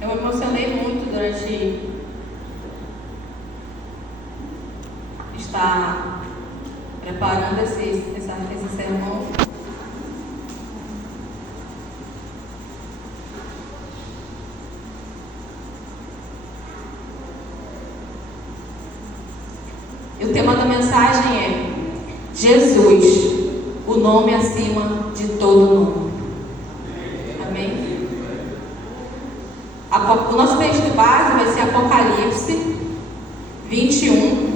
Eu me emocionei muito durante estar preparando esse sermão. E o tema da mensagem é Jesus, o nome acima de todo nome. Amém? O nosso texto base vai ser Apocalipse 21.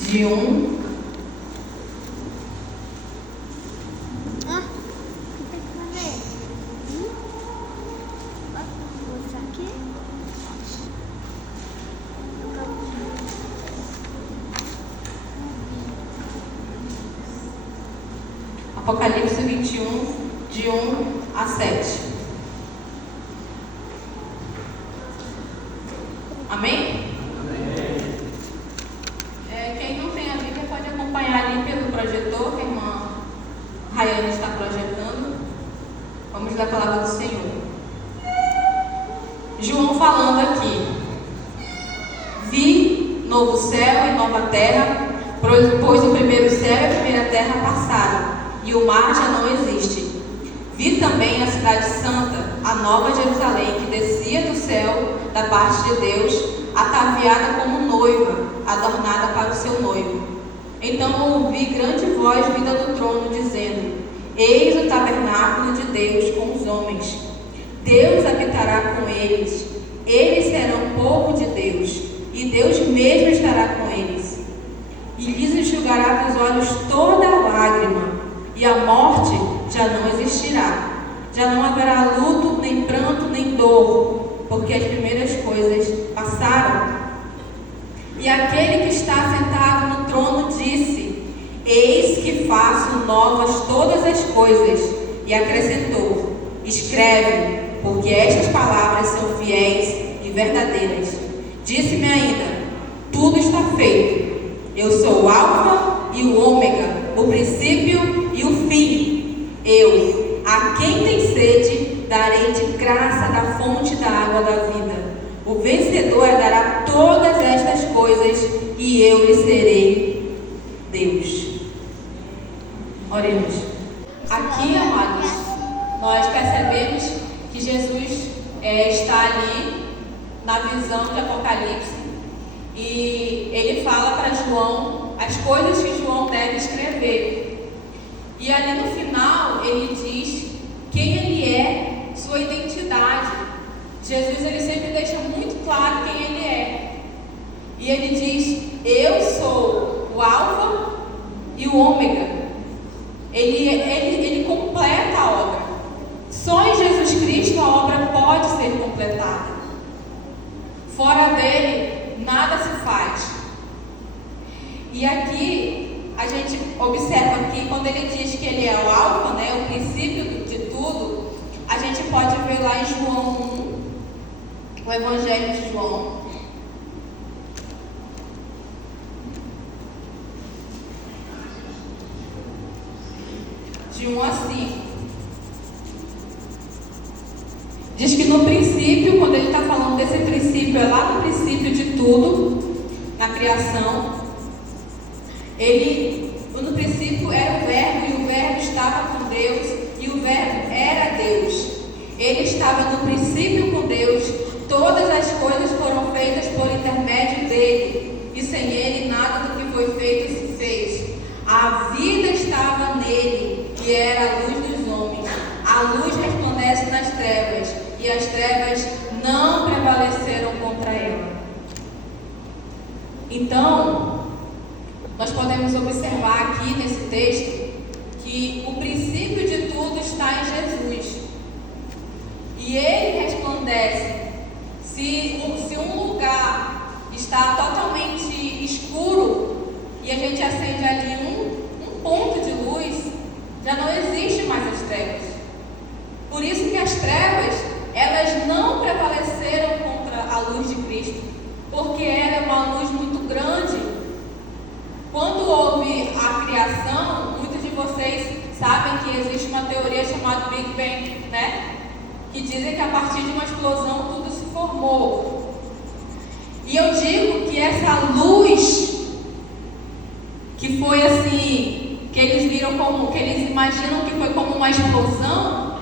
De 1 Apocalipse 21, de 1 a 7. Amém? Quem não tem a Bíblia pode acompanhar ali pelo projetor, que a irmã Rayane está projetando. Vamos ler a palavra do Senhor. João falando aqui: vi novo céu e nova terra, pois o primeiro céu e a primeira terra passaram, e o mar já não existe. Vi também a cidade santa, a nova Jerusalém, que descia do céu da parte de Deus, ataviada como noiva, adornada para o seu noivo. Então ouvi grande voz vinda do trono, dizendo: eis o tabernáculo de Deus com os homens. Deus habitará com eles. Eles serão povo de Deus, e Deus mesmo estará com eles. E lhes enxugará dos olhos toda a lágrima, e a morte já não existirá. Já não haverá luto, nem pranto, nem dor, porque as primeiras coisas passaram. E aquele que está sentado no trono disse: eis que faço novas todas as coisas. E acrescentou: escreve, porque estas palavras são fiéis e verdadeiras. Disse-me ainda: tudo está feito. Eu sou o Alfa e o Ômega, o princípio e o fim. Eu, a quem tem sede, darei de graça da fonte da água da vida. O vencedor herdará todas estas coisas, e eu lhe serei Deus. Oremos. Aqui, amados, nós percebemos que Jesus está ali na visão de Apocalipse, e ele fala para João as coisas que João deve escrever. E ali no final ele diz quem ele é, sua identidade. Jesus ele sempre deixa muito claro quem ele é. E ele diz: eu sou o Alfa e o Ômega. Ele completa a obra. Só em Jesus Cristo a obra pode ser completada. Fora dele nada se faz. E aqui a gente observa que quando ele diz que ele é o Alfa, né, o princípio de tudo, a gente pode ver lá em João 1, o Evangelho de João. De 1 a 5. Diz que no princípio, quando ele está falando desse princípio, é lá no princípio de tudo, na criação. No princípio era o Verbo, e o Verbo estava com Deus, e o Verbo era Deus. Ele estava no princípio com Deus. Todas as coisas foram feitas por intermédio dele, e sem ele nada do que foi feito se fez. A vida estava nele, e era a luz dos homens. A luz resplandece nas trevas, e as trevas não prevaleceram contra ela. Então, nós podemos observar aqui nesse texto que o princípio de tudo está em Jesus. E ele resplandece. Se um lugar está totalmente escuro e a gente acende ali um ponto de luz, já não existe mais as trevas. Por isso que as trevas, elas não prevaleceram contra a luz de Cristo, porque ela é uma criação, muitos de vocês sabem que existe uma teoria chamada Big Bang, né? Que dizem que a partir de uma explosão tudo se formou. E eu digo que essa luz, que foi assim, que eles viram como, que eles imaginam que foi como uma explosão,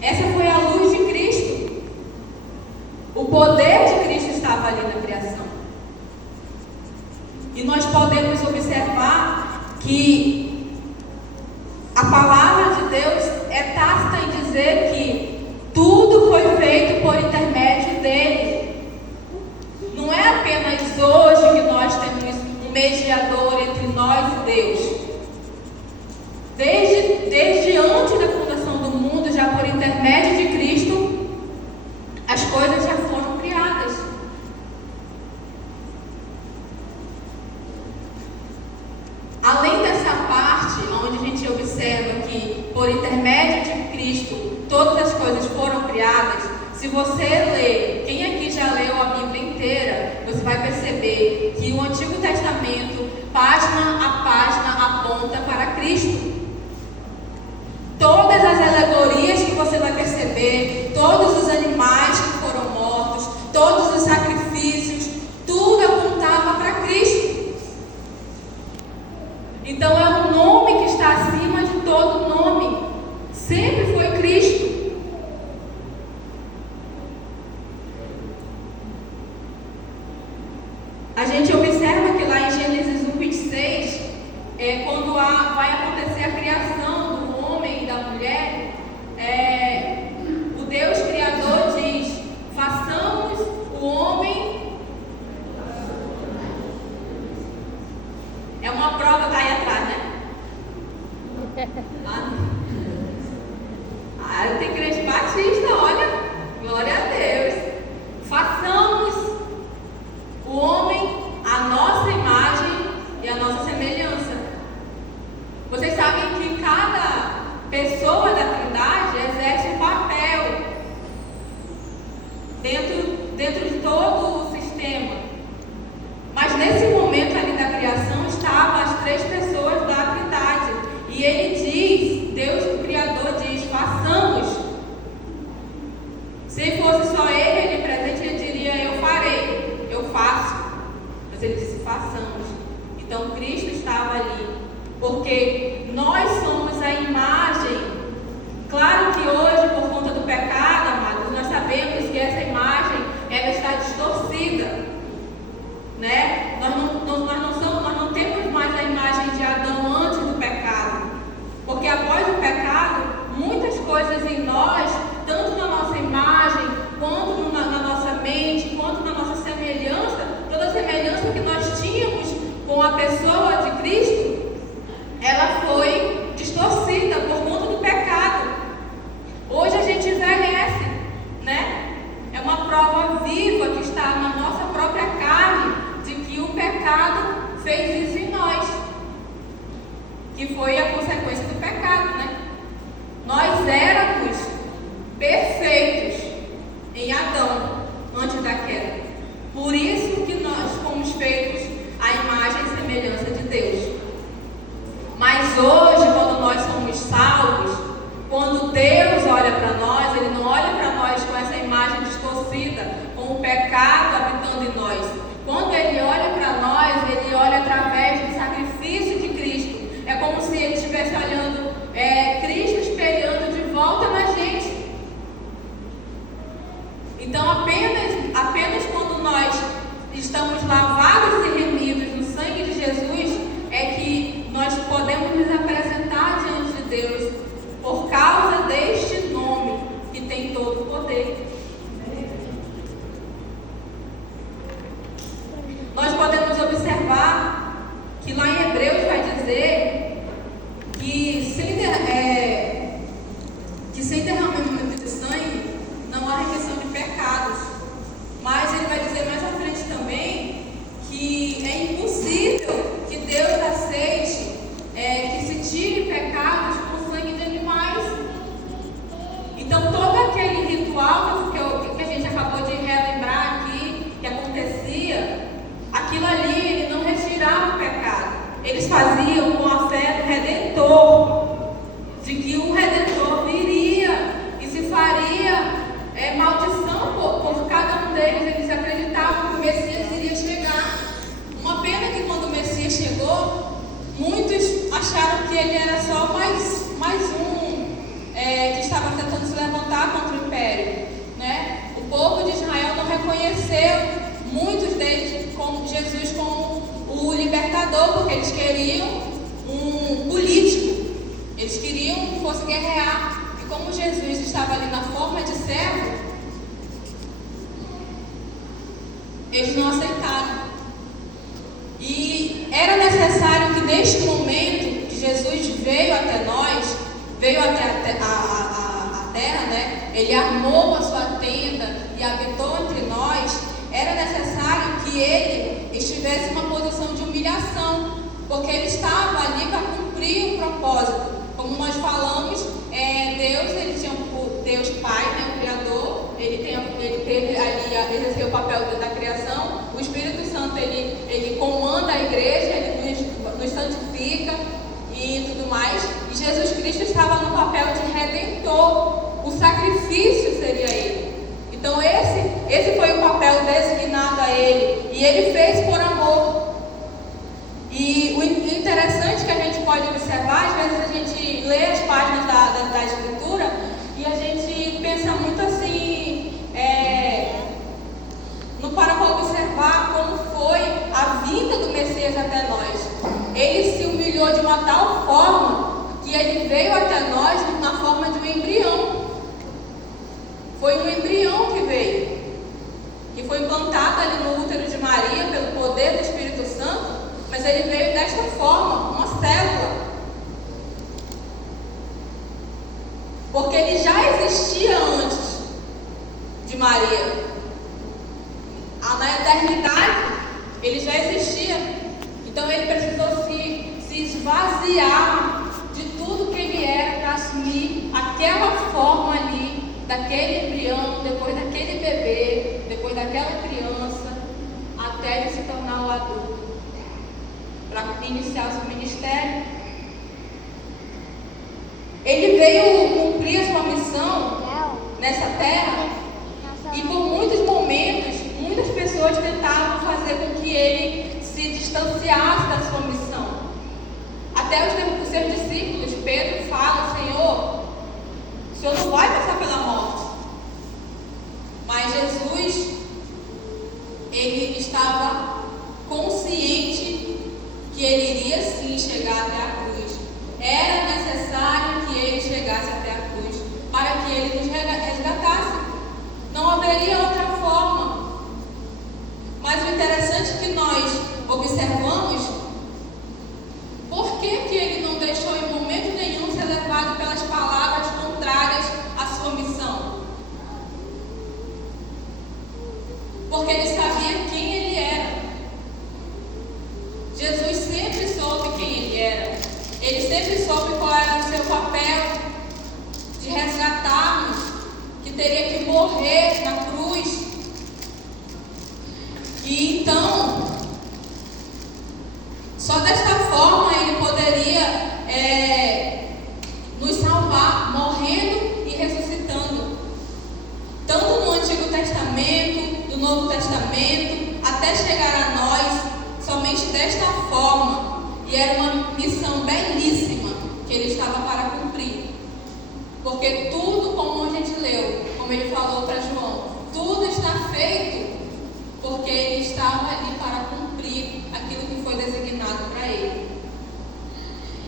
essa foi a luz de Cristo. O poder de Cristo estava ali na criação. E nós podemos observar que a palavra de Deus é tácita em dizer que tudo foi feito por intermédio dele. Não é apenas hoje que nós temos um mediador entre nós e Deus. Desde antes da fundação do mundo, já por intermédio de Cristo, as coisas já foram criadas. Além dessa parte, onde a gente observa que por intermédio de Cristo todas as coisas foram criadas, se você ler, quem aqui já leu a Bíblia inteira, você vai perceber que o Antigo Testamento, página a página, aponta para Cristo. Todas as alegorias que você vai perceber, todos os animais que foram mortos, todos os sacrifícios, tudo apontava para Cristo. Então é o nome que está acima de todo nome. Sempre foi Cristo. A gente observa que lá em Gênesis 1:26, quando vai acontecer a criação do homem e da mulher, o Deus Criador diz: façamos o homem. É uma prova, tá aí atrás, né? Tem crente batista, olha, glória a Deus. Façamos o homem à nossa imagem e à nossa semelhança. Vocês sabem que cada pessoa da Trindade exerce um papel dentro de todo o sistema. Mas nesse momento ali da criação estavam as três pessoas da Trindade. E ele diz, Deus o Criador diz: façamos. Se fosse só ele presente, ele diria: eu farei, eu faço. Mas ele disse: façamos. Então Cristo estava ali, porque nós somos a imagem. Claro que hoje, por conta do pecado, amados, nós sabemos que essa imagem, ela está distorcida, né? Nós não temos mais a imagem de Adão antes do pecado, porque após o pecado, muitas coisas em nós, tanto na nossa imagem, quanto na nossa mente, quanto na nossa semelhança, toda a semelhança que nós tínhamos com a pessoa de Cristo, ela foi distorcida por conta do pecado. Hoje a gente envelhece, né? É uma prova viva que está na nossa própria carne de que o pecado fez isso em nós, que foi a consequência do pecado, né? Nós éramos perfeitos em Adão antes da queda. Por isso que nós fomos feitos à imagem e semelhança de Deus. Mas hoje, quando nós somos salvos, quando Deus olha para nós, Ele não olha para nós com essa imagem distorcida, com o pecado habitando em nós. Quando Ele olha para nós, Ele olha através do sacrifício de Cristo. É como se Ele estivesse olhando, Cristo espelhando de volta na gente. Então, apenas quando nós estamos lavados e remidos no sangue de Jesus, é que nós podemos nos apresentar diante de Deus por causa deste nome que tem todo o poder. Nós podemos observar que lá em Hebreus vai dizer que sem derramamento de sangue não há remissão de pecados. Mas ele vai dizer mais à frente também que é impossível que Deus aceite que se tire pecados com sangue de animais. Então todo aquele ritual que a gente acabou de relembrar aqui, que acontecia, aquilo ali, ele não retirava o pecado. eles faziam com a fé do Redentor, de que o Redentor viria e se faria maldição por cada um deles. Eles acreditavam que o Messias iria chegar. Uma pena que quando o Messias chegou, muitos acharam que ele era só mais um que estava tentando se levantar contra o império, né? O povo de Israel não reconheceu muitos deles como Jesus como o libertador, porque eles queriam um político, eles queriam que fosse guerrear. E como Jesus estava ali na forma de servo, eles não aceitaram. E era necessário que neste momento que Jesus veio até nós, veio até a terra, né? Ele armou a sua tenda e habitou entre nós. Era necessário que ele estivesse em uma posição de humilhação, porque ele estava ali para cumprir um propósito. Como nós falamos, Deus, ele tinha o Deus Pai, né, o Criador, ele teve ali, exerceu o papel da criação. O Espírito Santo, ele comanda a igreja, ele nos santifica e tudo mais. E Jesus Cristo estava no papel de redentor, o sacrifício seria ele. Então esse foi o papel designado a ele, e ele fez por amor. E o interessante que a gente pode observar, às vezes a gente lê as páginas da Escritura e a gente pensa muito assim, para observar como foi a vinda do Messias até nós. Ele se humilhou de uma tal forma que ele veio até nós na forma de um embrião. Foi um embrião que veio, que foi implantado ali no útero de Maria pelo poder do Espírito Santo, mas ele veio desta forma, uma célula. Porque ele já existia antes de Maria. Na eternidade, ele já existia. Então ele precisou se esvaziar de tudo que ele era para assumir aquela forma ali, daquele embrião, depois daquele bebê, depois daquela criança, até ele se tornar o adulto, para iniciar o seu ministério. Ele veio cumprir a sua missão nessa terra, e por muitos momentos, muitas pessoas tentavam fazer com que ele se distanciasse da sua missão. Até os seus discípulos, Pedro fala: Senhor, o Senhor não vai passar pela morte. Mas Jesus, ele estava consciente que ele iria sim chegar até a cruz. Era necessário que ele chegasse até a cruz para que ele nos resgatasse. Não haveria outra forma. Mas o interessante é que nós observamos por que ele não deixou em momento nenhum ser levado pelas palavras contrárias à sua missão. Porque ele sabia quem ele era. Jesus sempre soube quem ele era. Ele sempre soube qual era o seu papel de resgatar-nos, que teria que morrer na cruz. E então, só desta forma ele poderia nos salvar, morrendo e ressuscitando. Tanto no Antigo Testamento, do Novo Testamento, até chegar a nós, somente desta forma. E era uma missão belíssima que ele estava para cumprir. Porque tudo, como a gente leu, como ele falou para João, tudo está feito porque ele estava ali para cumprir aquilo que foi designado para ele.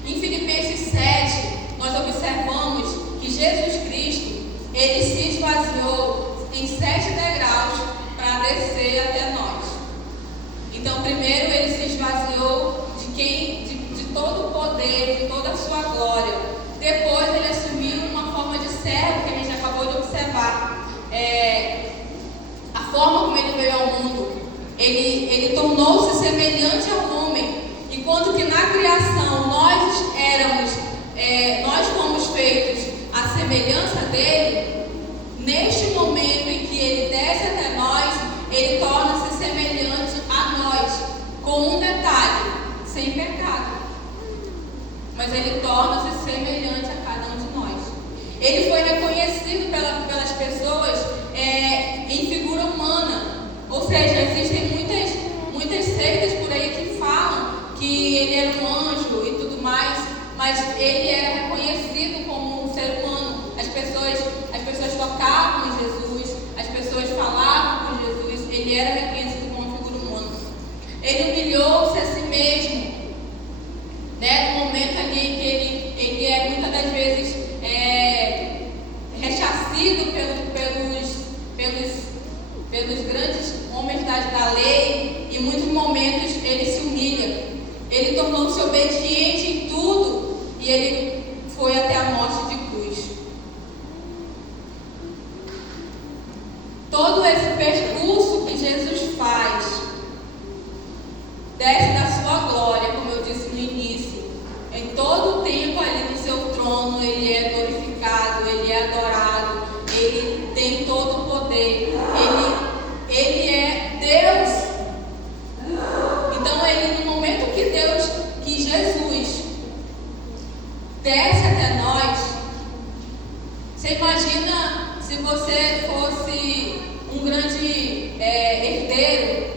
Em Filipenses 7, nós observamos que Jesus Cristo, ele se esvaziou em 7 degraus para descer até nós. Então, primeiro ele se esvaziou de todo o poder, de toda a sua glória. Depois ele assumiu uma forma de servo, que a gente acabou de observar. A forma como ele veio ao mundo, ele tornou-se semelhante ao homem. Enquanto que na criação nós fomos feitos à semelhança dele, neste momento em que ele desce até nós, ele torna-se semelhante a nós, com um detalhe: sem pecado. mas ele torna-se semelhante a cada um de nós. Ele foi reconhecido pelas pessoas em figura humana, ou seja, existem muitas seitas por aí que falam que ele era um anjo e tudo mais, mas ele era reconhecido como um ser humano. As pessoas tocavam em Jesus, as pessoas falavam com Jesus, ele era reconhecido como uma figura humana. Ele humilhou-se a si mesmo, né? No momento ali que ele é muitas das vezes rechacido pelos grandes homens da lei, e em muitos momentos ele se humilha. Ele tornou-se obediente em tudo e ele foi até a morte de cruz. Todo esse percurso que Jesus faz, desce da sua glória, como eu disse no início, em todo o tempo ali no seu trono, ele é glorificado, ele é adorado, ele tem todo o poder, ele é Deus. Então, no momento que Jesus desce até nós, você imagina se você fosse um grande herdeiro,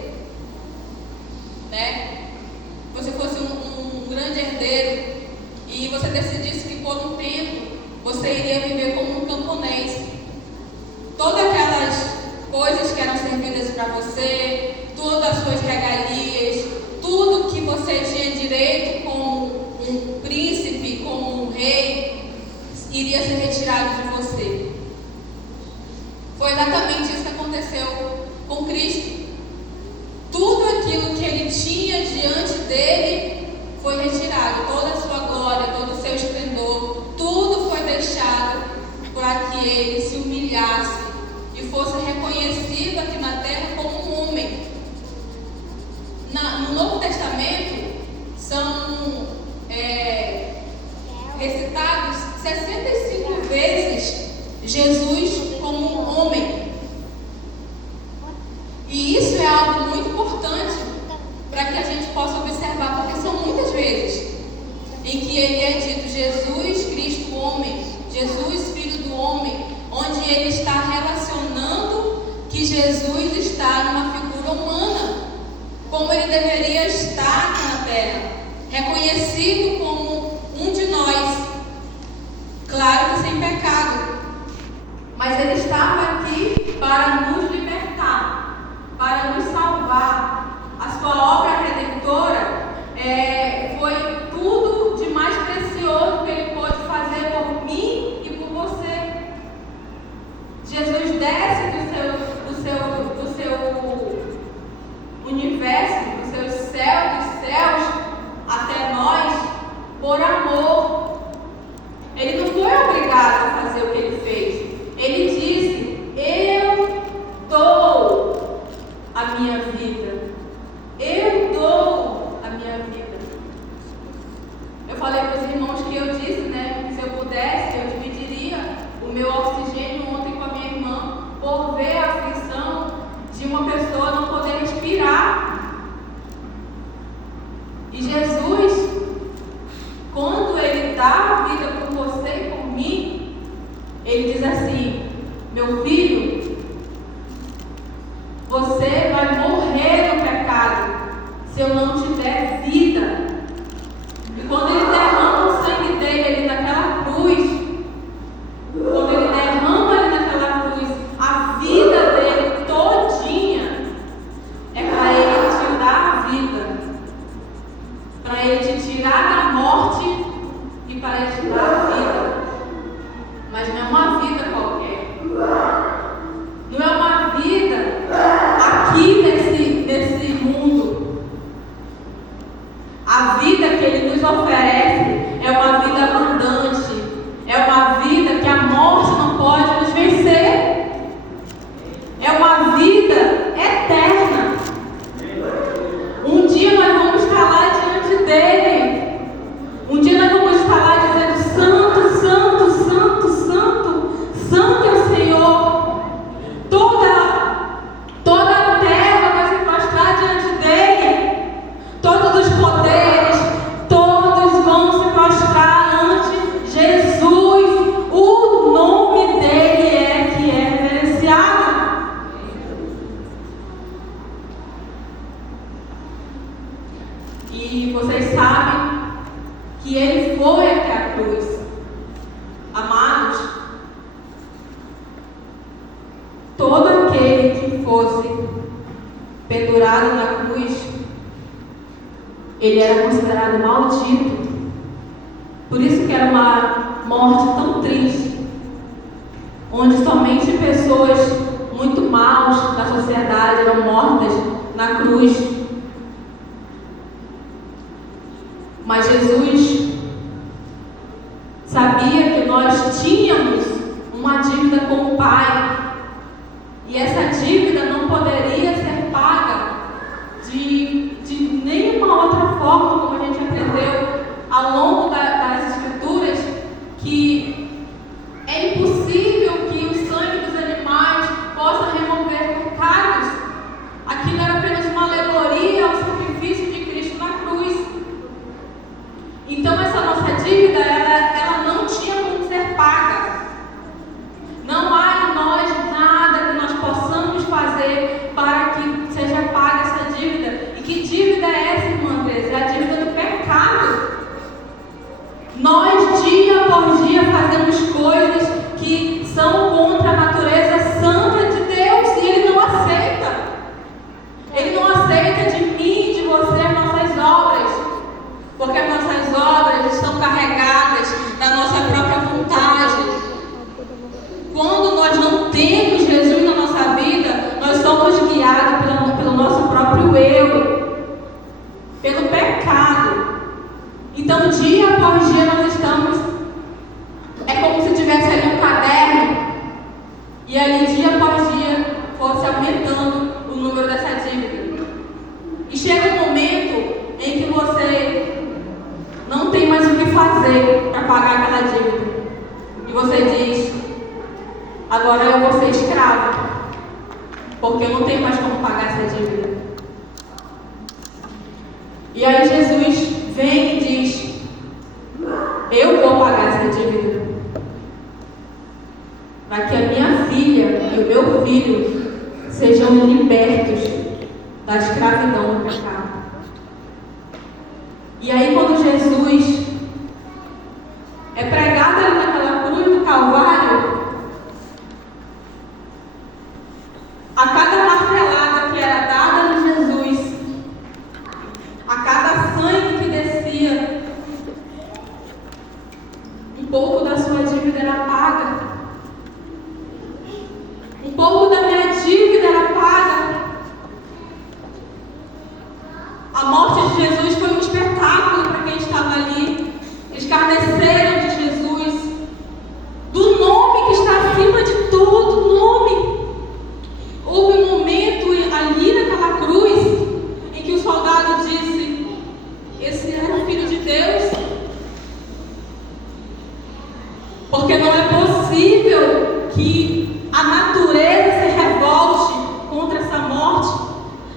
né? Você fosse um grande herdeiro e você decidisse que por um tempo você iria viver como um camponês. Todas aquelas coisas que eram servidas para você, todas as suas regalias, tudo que você tinha direito como um príncipe, como um rei, iria ser retirado de você. Foi exatamente isso que aconteceu com Cristo. Tudo aquilo que ele tinha diante dele foi retirado, toda a sua glória, todo o seu esplendor, tudo foi deixado para que ele se humilhasse e fosse reconhecido aqui na terra como um homem. No Novo Testamento são recitados 65 vezes Jesus como um homem. E isso é algo muito importante para que a gente possa observar, porque são muitas vezes em que ele é dito Jesus Cristo homem, Jesus Filho do homem, onde ele está relacionando que Jesus está numa figura humana, como ele deveria estar aqui na terra, reconhecido como um de nós, claro que sem pecado, mas ele estava aqui para nos libertar, para nos salvar. A sua obra redentora foi tudo de mais precioso que ele pôde fazer por mim e por você. Jesus desce do seu universo, do seu céu dos céus até nós por amor. Ele não foi obrigado a fazer o que ele fez. Ele disse: eu dou a minha vida. Eu dou a minha vida. Eu falei para os irmãos que eu disse, né, que se eu pudesse, eu dividiria o meu oxigênio ontem com a minha irmã, por ver a aflição de uma pessoa não poder respirar. E Jesus, quando ele dá a vida por você e por mim, ele diz assim: meu filho, você vai morrer no pecado se eu não te der vida. E quando ele derrama o sangue dele ali naquela cruz, quando ele derrama ali naquela cruz, a vida dele todinha é para ele te dar a vida, para ele te tirar da morte e para ele te dar a vida. Mas não é uma vida qualquer. Não é uma vida aqui nesse mundo. A vida que ele nos oferece é uma vida abundante. É uma vida que a morte não pode nos vencer. É uma vida eterna. Um dia nós vamos estar lá diante dele. Um dia nós vamos estar lá dizendo: Santo, Santo, Santo, Santo, Santo é o Senhor. Toda a terra vai se prostrar diante dele. Todos os poderes, todos vão E vocês sabem que ele foi até a cruz. Amados, todo aquele que fosse pendurado na cruz, ele era considerado maldito. Por isso que era uma morte tão triste, onde somente pessoas muito maus da sociedade eram mortas na cruz. Mas Jesus sabia que nós tínhamos uma dívida com o Pai, e essa dívida não poderia ser paga de nenhuma outra forma, como a gente aprendeu ao longo das Escrituras, que é impossível que o sangue dos animais possa remover pecados. Aquilo era apenas uma alegoria ao sacrifício de Cristo na cruz. Então essa nossa dívida, ela não tinha como ser paga. Não há em nós nada que nós possamos fazer para que seja paga essa dívida. E que dívida é essa, irmã Andressa? É a dívida do pecado. Nós, dia após dia, fazemos coisas que são contra a natureza santa de Deus, e Ele não aceita. Ele não aceita de mim e de você as nossas obras, porque as nossas obras estão carregadas da nossa própria vontade. Quando nós não temos Jesus na nossa vida, nós somos guiados pelo nosso próprio eu, pelo pecado. Então, dia após dia, nós estamos, é como se tivesse ali um caderno, e ali, dia após dia, fosse aumentando o número dessa dívida. E chega um momento em que você não tem mais o que fazer para pagar aquela dívida. E você diz: agora eu vou ser escravo, porque eu não tenho mais como pagar essa dívida. E aí Jesus vem e diz: eu vou pagar essa dívida, para que a minha filha e o meu filho sejam libertos da escravidão do pecado. E aí, quando Jesus é pregado ali naquela cruz do Calvário, a cada martelada que era dada em Jesus, a cada sangue que descia, um pouco da sua dívida era paga. Um pouco da minha dívida era paga. A morte de Jesus foi um espetáculo para quem estava ali. Escarneceram de Jesus, do nome que está acima de todo nome. Houve um momento ali naquela cruz em que o soldado disse: esse era o Filho de Deus. Porque não é possível que a natureza se revolte contra essa morte.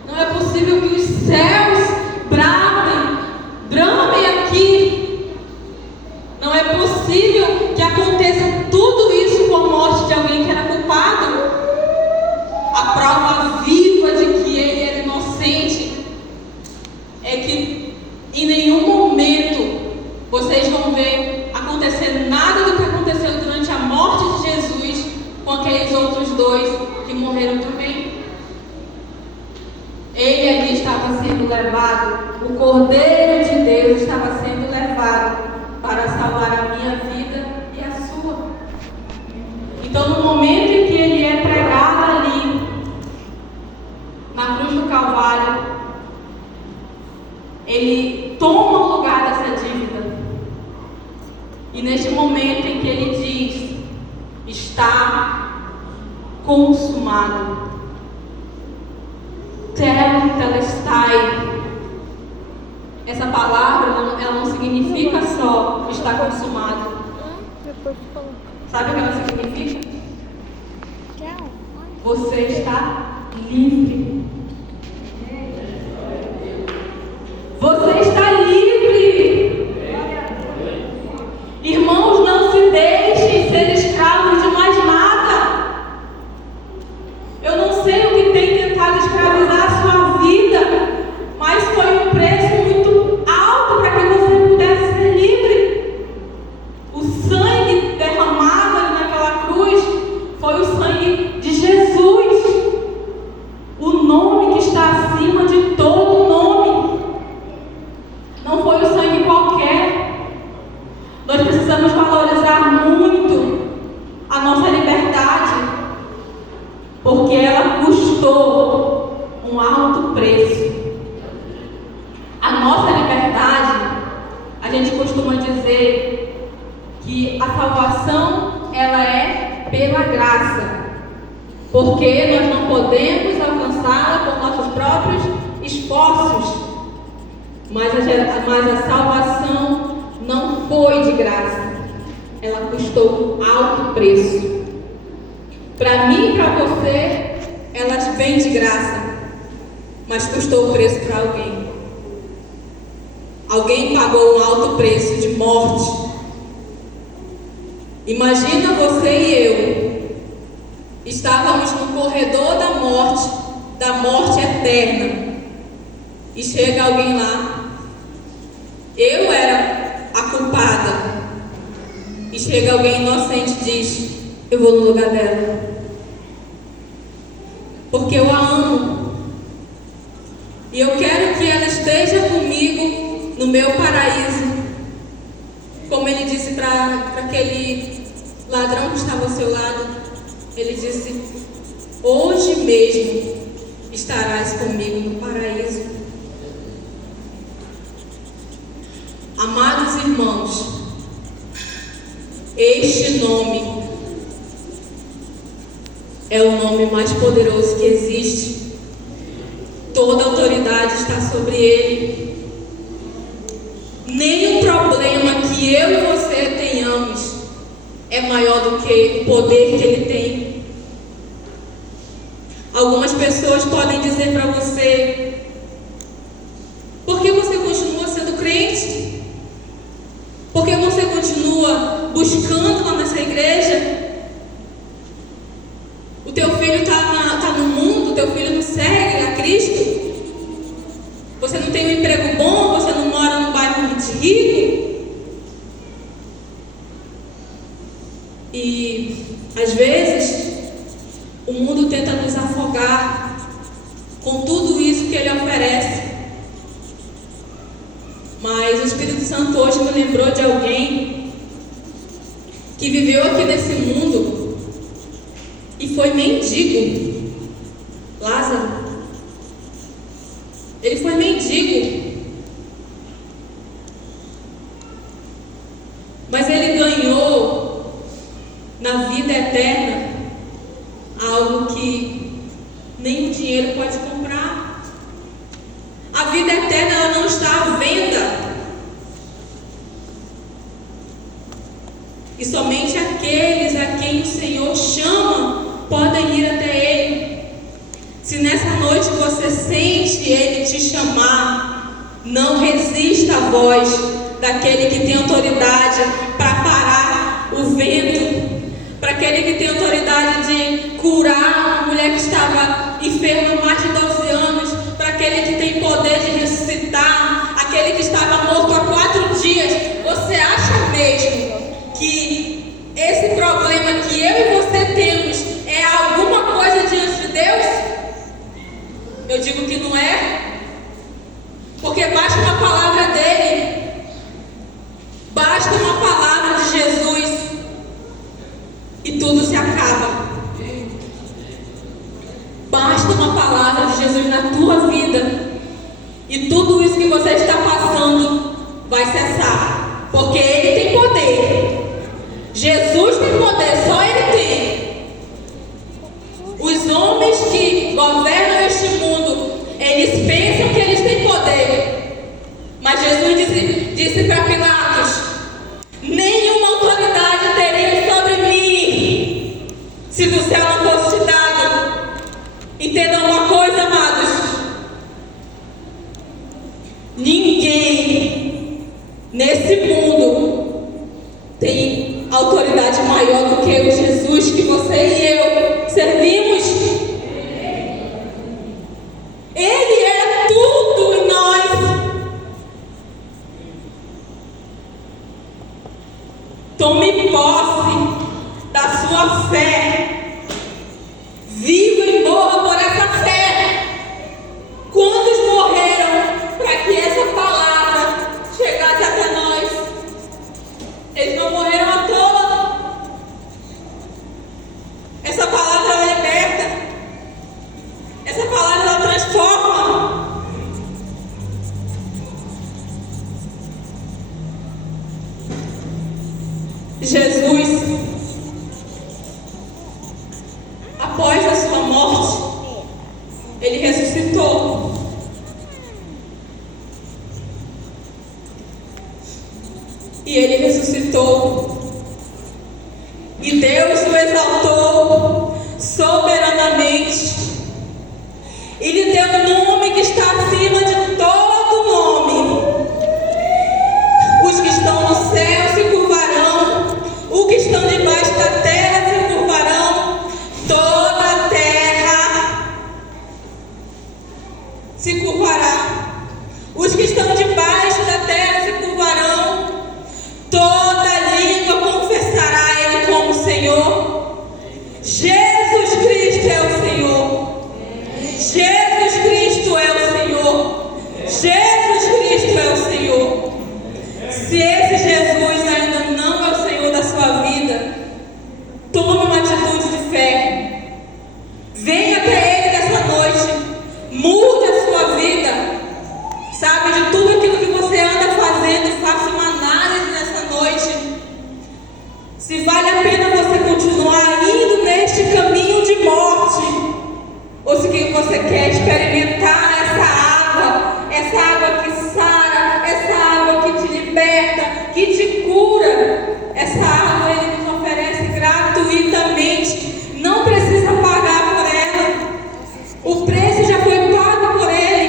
Não é possível que os céus bramem aqui. Não é possível que aconteça tudo isso com a morte de alguém que era culpado. A prova viva de que ele era inocente é que em nenhum momento vocês vão ver acontecer nada do que aconteceu durante a morte de Jesus com aqueles outros dois que morreram também. Ele ali estava sendo levado, o Cordeiro de Deus estava sendo levado para salvar a minha vida e a sua. Então, no momento em que ele é pregado ali na cruz do Calvário, ele toma o lugar dessa dívida. E neste momento em que ele diz: está consumado. Telestai. Essa palavra, ela não significa só está consumado. Sabe o que ela significa? Você está livre. Você está livre. Irmãos, não se deixem ser escravos de mais nada. Eu não sei o que tem tentado escravizar a sua vida, mas foi um preço muito nossa liberdade, a gente costuma dizer que a salvação ela é pela graça, porque nós não podemos alcançá-la por nossos próprios esforços, mas a salvação não foi de graça, ela custou alto preço. Para mim e para você, elas vêm de graça, mas custou o preço para alguém. Alguém pagou um alto preço de morte. Imagina você e eu, estávamos no corredor da morte eterna, e chega alguém lá. Eu era a culpada, e chega alguém inocente e diz: eu vou no lugar dela, porque eu a amo, e eu quero que ela esteja comigo no meu paraíso. Como ele disse para aquele ladrão que estava ao seu lado, ele disse: hoje mesmo estarás comigo no paraíso. Amados irmãos, este nome é o nome mais poderoso que existe. Toda autoridade está sobre ele. Nenhum problema que eu e você tenhamos é maior do que o poder que ele tem. Algumas pessoas podem dizer para você: por que você continua sendo crente? Por que você continua buscando lá nessa igreja? O teu filho está no mundo, o teu filho não segue a Cristo? Você não tem um emprego bom? Você não mora num bairro muito rico? E às vezes o mundo tenta nos afogar com tudo isso que ele oferece. Mas o Espírito Santo hoje me lembrou de alguém que viveu aqui nesse mundo e foi mendigo. Lázaro. Ele foi mendigo, mas ele ganhou na vida eterna algo que nem o dinheiro pode comprar. A vida eterna ela não está à venda, e somente aqueles a quem o Senhor chama podem ir até Ele. Se nessa noite você sente Ele te chamar, não resista à voz daquele que tem autoridade para parar o vento, para aquele que tem autoridade de curar uma mulher que estava enferma há mais de 12 anos, para aquele que tem poder de ressuscitar aquele que estava morto há 4 dias. Você acha mesmo que esse problema que eu e você temos é alguma coisa diante de Deus? Eu digo que não é, porque basta uma palavra dele, basta uma palavra de Jesus e tudo se acaba. Basta uma palavra de Jesus na tua vida e tudo isso que você está passando vai cessar, porque Ele tem poder. Jesus tem poder, só Ele tem. Os homens que governam este mundo, eles pensam que eles têm poder, mas Jesus disse para Pilatos: nenhuma autoridade teria sobre mim se do céu não fosse te dado. Entendam uma coisa, amados: ninguém nesse mundo tem autoridade maior do que o Jesus que você e eu servimos. Ele é tudo em nós. Tome posse da sua fé. Viva e morra por essa fé. Quantos morreram para que essa palavra chegasse até nós? Eles não morreram à toa. Essa Jesus, após a sua morte, ele ressuscitou. E ele ressuscitou. E Deus o exaltou soberanamente. E lhe deu um nome que está acima de todo nome. Os que estão no céu se curvarão, os que estão debaixo da terra se curvarão, toda a terra se curvará. Os que estão debaixo da terra se curvarão, toda língua confessará Ele como Senhor. Jesus Cristo é o Senhor. Jesus Cristo é o Senhor. Jesus Cristo é o Senhor. Se esse Jesus ainda não é o Senhor da sua vida, tome uma atitude de fé. Venha até Ele nessa noite. Mude a sua vida. Sabe, de tudo aquilo que você anda fazendo, faça uma análise nessa noite. Se vale a pena você continuar indo neste caminho de morte, ou se você quer experimentar essa água que sara, essa água que te liberta, que te cura. Essa água Ele nos oferece gratuitamente, não precisa pagar por ela. O preço já foi pago por Ele.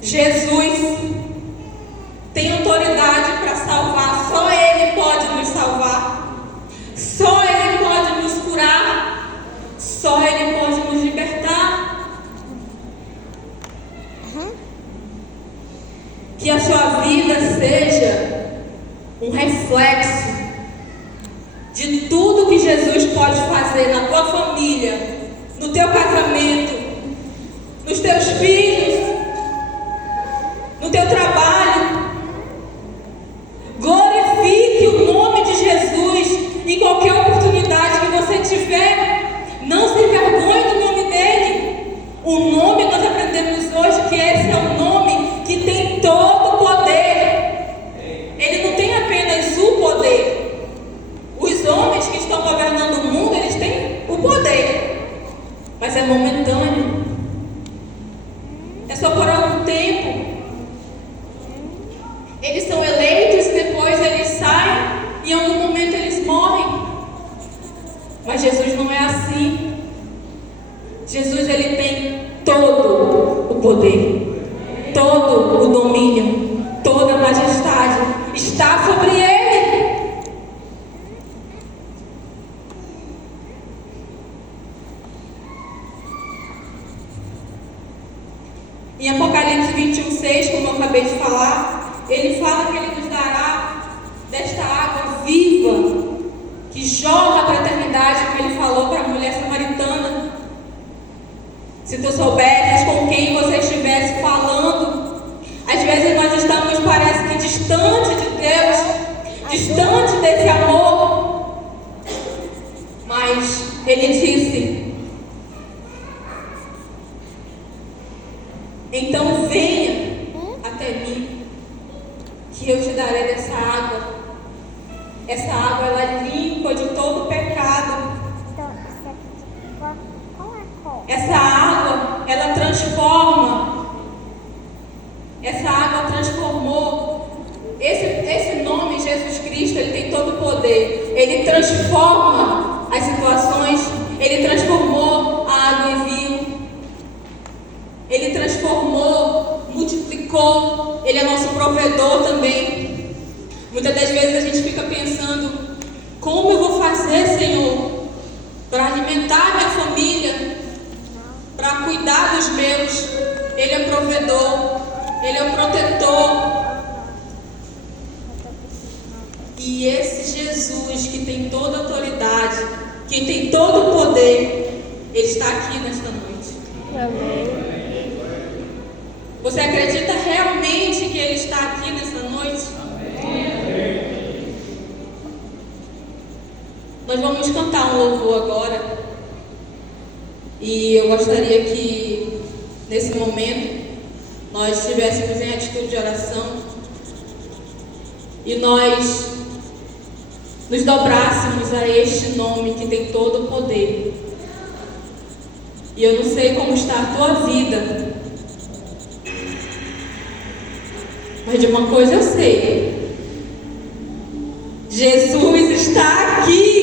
Jesus tem autoridade para salvar, só Ele pode nos salvar, só Ele pode nos curar, só Ele pode nos libertar. Que a sua vida seja um reflexo de tudo que Jesus pode fazer na tua família, no teu casamento, nos teus filhos, no teu trabalho. Glorifique o nome de Jesus em qualquer oportunidade que você tiver. Não se envergonhe do nome dele. O nome, nós aprendemos hoje que esse é o nome que tem todo o poder. Ele não tem apenas o poder. Os homens que estão governando o mundo, eles têm o poder, mas é momentâneo. É só por algum tempo. Eles são eleitos, depois eles saem, e em algum momento eles morrem. Mas Jesus não é assim. Jesus, ele tem todo o poder, todo o domínio, toda a majestade está sobre ele. Em Apocalipse 21:6, como eu acabei de falar, ele fala que ele nos dará desta água viva que jorra para a eternidade, como ele falou para a mulher samaritana. Se tu soubesses com quem você estivesse falando. Às vezes nós estamos, parece que distante de Deus, distante desse amor. Mas ele disse: então venha até mim, que eu te darei dessa água. Essa água, ela limpa de todo pecado. Essa água, ela transforma. Essa água transformou. Esse nome, Jesus Cristo, ele tem todo o poder. Ele transforma as situações. Ele transformou a água em vinho. Ele transformou, multiplicou. Ele é nosso provedor também. Muitas das vezes a gente fica pensando: como eu vou fazer, Senhor, para alimentar minha família, para cuidar dos meus? Ele é provedor, ele é o protetor. E esse Jesus que tem toda a autoridade, que tem todo o poder, ele está aqui nesta noite. Amém. Você acredita realmente que ele está aqui nesta noite? Amém. Nós vamos cantar um louvor agora. E eu gostaria que, nesse momento, nós estivéssemos em atitude de oração e nós nos dobrássemos a este nome que tem todo o poder. E eu não sei como está a tua vida, mas de uma coisa eu sei: Jesus está aqui.